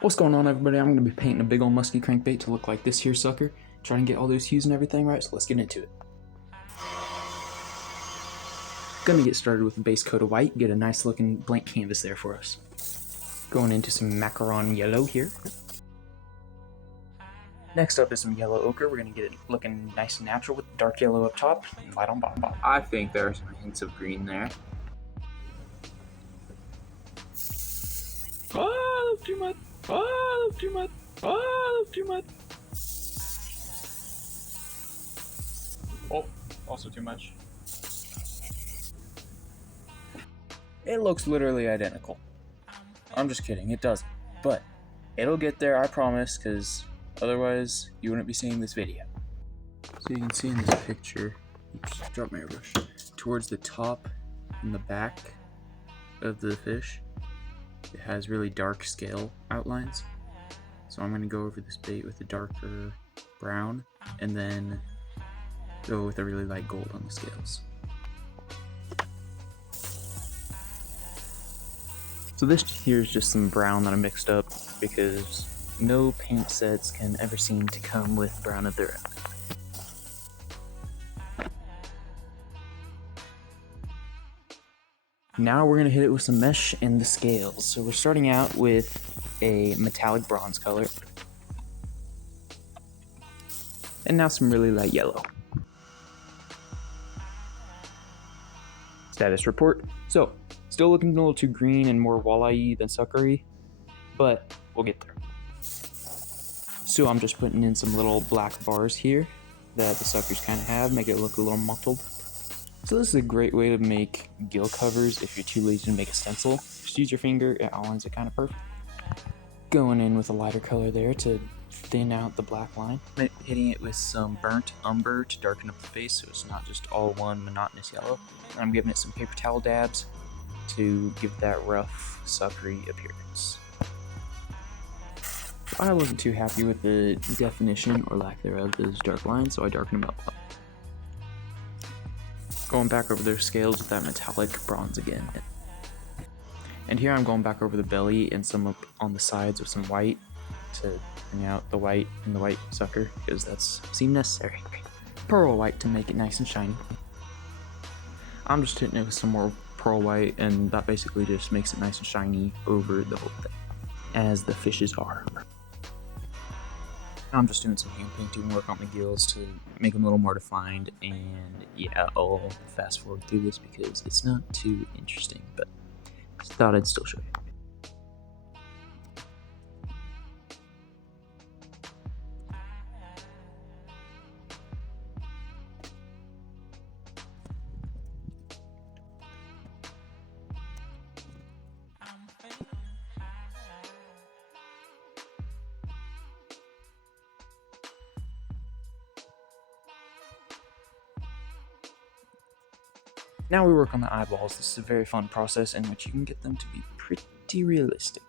What's going on, everybody? I'm going to be painting a big old musky crankbait to look like this here sucker. Trying to get all those hues and everything right, so let's get into it. Gonna get started with a base coat of white, get a nice looking blank canvas there for us. Going into some macaron yellow here. Next up is some yellow ochre. We're going to get it looking nice and natural with dark yellow up top and light on bottom. I think there are some hints of green there. Oh, too much. Oh, too much. Oh, too much. Oh, also too much. It looks literally identical. I'm just kidding, it doesn't. But it'll get there, I promise, because otherwise you wouldn't be seeing this video. So you can see in this picture, oops, drop my airbrush, towards the top and the back of the fish, it has really dark scale outlines. So I'm going to go over this bait with a darker brown and then go with a really light gold on the scales. So this here is just some brown that I mixed up because no paint sets can ever seem to come with brown of their own. Now we're going to hit it with some mesh and the scales. So we're starting out with a metallic bronze color. And now some really light yellow. Status report. So, still looking a little too green and more walleye than suckery, but we'll get there. So I'm just putting in some little black bars here that the suckers kind of have, make it look a little mottled. So this is a great way to make gill covers if you're too lazy to make a stencil. Just use your finger, it outlines it kind of perfect. Going in with a lighter color there to thin out the black line. Hitting it with some burnt umber to darken up the face so it's not just all one monotonous yellow. And I'm giving it some paper towel dabs to give that rough, suckery appearance. I wasn't too happy with the definition or lack thereof of those dark lines, so I darkened them up. Going back over their scales with that metallic bronze again. And here I'm going back over the belly and some up on the sides with some white to bring out the white and the white sucker, because that's seemed necessary. Pearl white to make it nice and shiny. I'm just hitting it with some more pearl white, and that basically just makes it nice and shiny over the whole thing, as the fishes are. I'm just doing some hand painting work on the gills to make them a little more defined, and yeah, I'll fast forward through this because it's not too interesting, but I thought I'd still show you. Now we work on the eyeballs. This is a very fun process in which you can get them to be pretty realistic.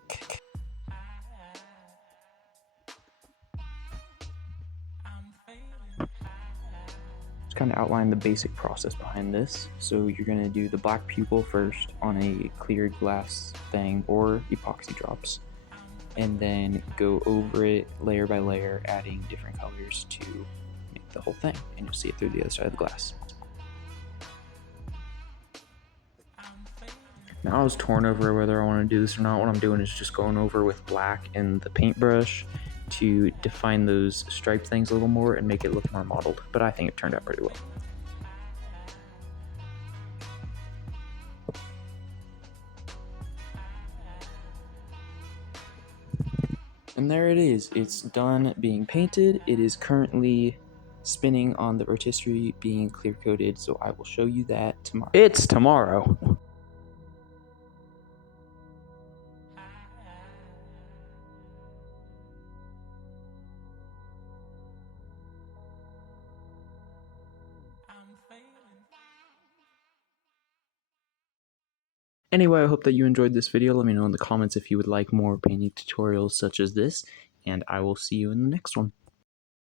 Just kind of outline the basic process behind this. So you're going to do the black pupil first on a clear glass thing or epoxy drops, and then go over it layer by layer, adding different colors to make the whole thing, and you'll see it through the other side of the glass. Now I was torn over whether I want to do this or not. What I'm doing is just going over with black and the paintbrush to define those stripe things a little more and make it look more mottled, but I think it turned out pretty well. And there it is. It's done being painted. It is currently spinning on the rotisserie being clear coated, so I will show you that tomorrow. It's tomorrow. Anyway, I hope that you enjoyed this video. Let me know in the comments if you would like more painting tutorials such as this, and I will see you in the next one.